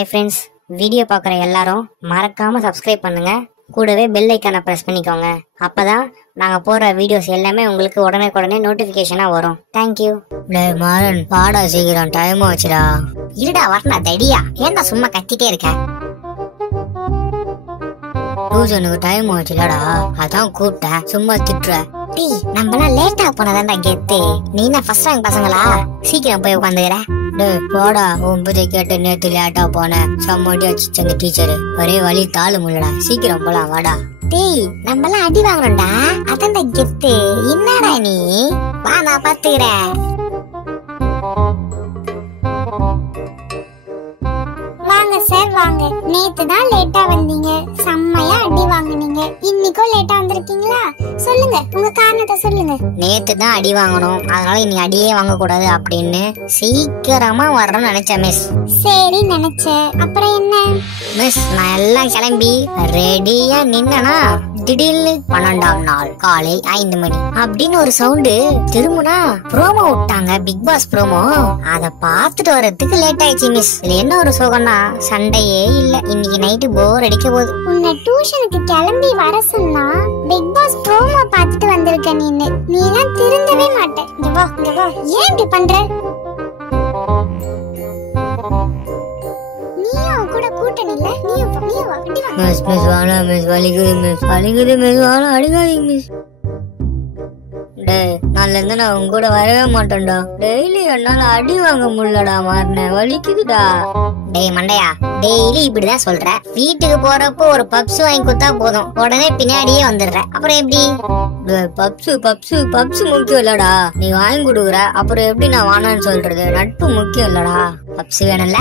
Hi friends, video பார்க்குற எல்லாரும் மறக்காம சப்ஸ்கிரைப் பண்ணுங்க. கூடவே பெல் ஐக்கானை ப்ரெஸ் பண்ணிக்கோங்க. அப்பதான் நாங்க போடுற வீடியோஸ் எல்லாமே உங்களுக்கு உடனே நோட்டிபிகேஷனா வரும். தேங்க்யூ. டேய் மாறன், பாடா சீக்கிரம், டைம் ஆச்சுடா. இருடா வரண்டா தடியா, ஏன்டா சும்மா கத்திட்டே இருக்க? டியூஷனுக்கு டைம் ஆச்சுலடா, அதான் கூப்பிட்டேன். சும்மா திட்டுற. டேய் நம்மளாம் லேட்டா போனதான்டா கெத்து. நீ என்ன ஃபர்ஸ்ட் ரேங்க் பசங்களா? சீக்கிரம் போய் உட்காந்துக்கிற. டேய் போடா, உன் பேச்சை கேட்டு நேத்து லேட்டா போனேன். செம்மடி அடிச்சு அந்த டீச்சரு. ஒரே வழி தாளு முள்ளடா. சீக்கிரம் போலாம் வாடா. டேய் நம்மளாம் அடி வாங்கணும்டா, அதான்டா கெத்து. என்னடா நீ? வா நான் பாத்துக்கிறேன். வாங்க சார் வாங்க. நேத்து தான் லேட்டா வந்தீங்க, செம்மையா அடி வாங்குனீங்க. இன்னைக்கும் லேட்டா வந்திருக்கீங்களா? சொல்லுங்க, உங்க காரணத்தை சொல்லுங்க. நேத்து தான் அடி வாங்கணும், அதனால இனி அடியே வாங்க கூடாது அப்படின்னு சீக்கிரமா வரணும்னு நினைச்சேன் மிஸ். சரி நினைச்சேன், அப்புறம் என்ன? மிஸ் நான் எல்லாம் கிளம்பி ரெடியா நின்னா திடீர்னு 12ஆம் நாள் காலை 5 மணி அப்படின்னு ஒரு சவுண்டு. திரும்பினா ப்ரோமோ விட்டாங்க, பிக் பாஸ் ப்ரோமோ. அத பாத்துட்டு வர்றதுக்கு லேட் ஆயிடுச்சு மிஸ். இதுல என்ன ஒரு சோகம்னா சண்டையே இல்ல. இன்னைக்கு நைட்டு போர் அடிக்க போகுது. உன்னை டியூஷனுக்கு கிளம்பி வர சொன்னா பிக் பாஸ் ப்ரோமோ பாத்துட்டு வந்திருக்க நீ எல்லாம் திருந்தவே மாட்டே. இங்க வா இங்க வா. ஏன் இப்படி பண்ற? நீயும் கூட கூட்டணி இல்ல. நீயும் வா. மிஸ் வாடா மிஸ், வலிக்குது மிஸ் வாடா, அடிக்காதீங்க மிஸ். டேய் நாளைல இருந்து நான் உங்க கூட வரவே மாட்டேன்டா. டெய்லி என்னால அடி வாங்க முடியலடா, மாறின வலிக்குதுடா. டேய் மண்டையா, டெய்லி இப்படிதான் சொல்ற. வீட்டுக்கு போறப்போ ஒரு பப்ஸ் வாங்கி கொடுத்தா போதும், உடனே பின்னாடியே வந்துடுற. அப்புறம் எப்படி? பப்ஸ் முக்கியம் இல்லடா, நீ வாங்கி கொடுக்குற. அப்புறம் எப்படி நான் வானான்னு சொல்றது? நட்பு முக்கியம் இல்லடா. பப்ஸ் வேணும்ல,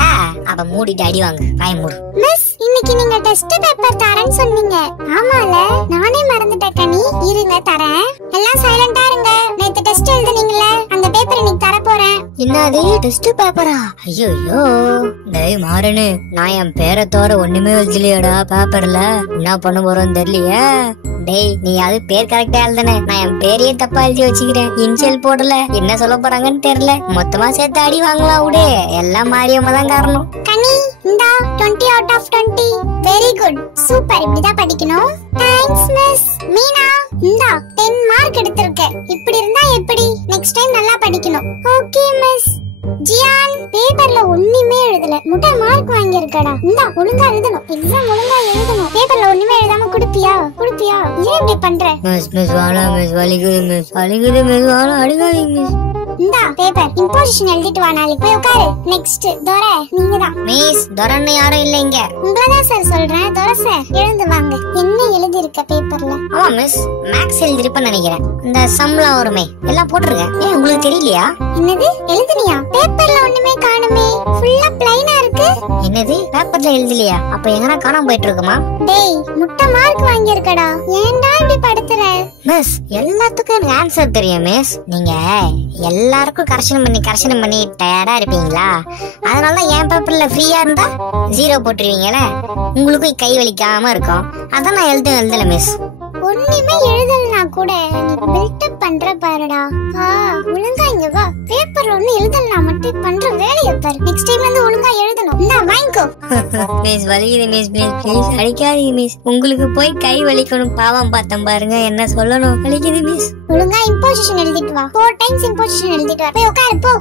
அப்ப மூடிட்டு அடி வாங்க. வாய் மூடு. மிஸ் இன்னைக்கு நீங்க டெஸ்ட் பேப்பர் தரேன்னு சொன்னீங்க. ஆமால, நானே மறந்துட்டேன் கனி. இருங்க தரேன். எல்லாம் சைலண்டா இருங்க. நேத்து டெஸ்ட் எழுதுனீங்கல, அந்த பேப்பர் இன்னைக்கு தர போறேன். என்னது டெஸ்ட் பேப்பரா? ஐயோ டேய் மாறனு, நான் என் பேரை தவிர ஒண்ணுமே எழுதலையாடா பேப்பர்ல. என்ன பண்ண போறோம் தெரியலையே. டேய் நீ அது பேர் கரெக்டா எழுதுன, நான் என் பேரையே தப்பா எழுதி வச்சுக்கிறேன். இன்ஷியல் போடல. என்ன சொல்ல போறாங்கன்னு தெரியல. மொத்தமா சேர்த்து அடி வாங்கலாம் விடு. எல்லாம் மாரியம்மா தான் காரணம். கனி இந்தா 20 out of 20. Very good, super. இப்படிதான் படிக்கணும். Thanks miss. மீனா இந்தா 10 மார்க் எடுத்திருக்க. இப்படி இருந்தா எப்படி? நெக்ஸ்ட் டைம் நல்லா படிக்கணும். Okay miss. ஜியான் பேப்பர்ல ஒண்ணுமே எழுதல, முட்டை மார்க் வாங்கி இருக்கடா. இந்தா ஒழுங்கா எழுதணும், எக்ஸாம் ஒழுங்கா எழுதணும். பேப்பர்ல ஒண்ணுமே எழுதாம குடுப்பியா? ஏன் இப்படி பண்ற? மிஸ் வாடா மிஸ், வலிக்குது மிஸ் வாடா, அடிக்காதீங்க மிஸ். இந்தா பேப்பர், இம்போசிஷன் எழுதிட்டு வா. நாளைக்கு போய் உட்காரு. நெக்ஸ்ட் துரை நீங்கதான். மிஸ் துரைன்னு யாரும் இல்ல இங்க. உங்களதான் சார் சொல்றேன். துரை சார் எழுந்து வாங்க. என்ன எழுதி இருக்க பேப்பர்ல? ஆமா மிஸ், மேக்ஸ் எழுதிருப்பேன்னு நினைக்கிறேன். இந்த சம்லாம் வருமே எல்லாம் போட்டிருக்கேன். ஏன் உங்களுக்கு தெரியலையா? என்னது எழுதுனியா? பேப்பர்ல ஒண்ணுமே காணுமே, ஃபுல்லா பிளைனா இருக்கு. என்னது பேப்பர்ல எழுதலையா? அப்ப எங்கனா காணாம போயிட்டு இருக்குமா? டேய் முட்டை மார்க் வாங்கி இருக்கடா, ஏன்டா இப்படி படுத்துற? மிஸ் எல்லாத்துக்கும் எனக்கு ஆன்சர் தெரியும் மிஸ். நீங்க எல்லாருக்கும் கரெக்ஷன் பண்ணி டயர்டா இருப்பீங்களா? அதனால என் பேப்பர்ல ஃப்ரீயா இருந்தா 0 போட்டுருவீங்கல்ல, உங்களுக்கும் கை வலிக்காம இருக்கும். அதான் நான் எழுதல மிஸ். ஒண்ணுமே எழுதலனா கூட நீ பில்டப் பண்ற பாருடா. ஒழுங்கா இங்க வா. பேப்பர்ல ஒண்ணு எழுதலனா மட்டும் பண்ற வேலைய பாரு. நெக்ஸ்ட் டைம்ல இருந்து ஒழுங்கா எழுதணும். இந்தா வாங்கிக்கோ. மிஸ் வலிக்குது மிஸ், ப்ளீஸ் அடிக்காதீங்க மிஸ். உங்களுக்கு போய் கை வலிக்கணும் பாவம் பார்த்தேன் பாருங்க, என்ன சொல்லணும்? வலிக்குது மிஸ். ஒழுங்கா இம்போசிஷன் எழுதிட்டு வா. 4 times இம்போசிஷன் எழுதிட்டு வா. போய் உட்காரு போ.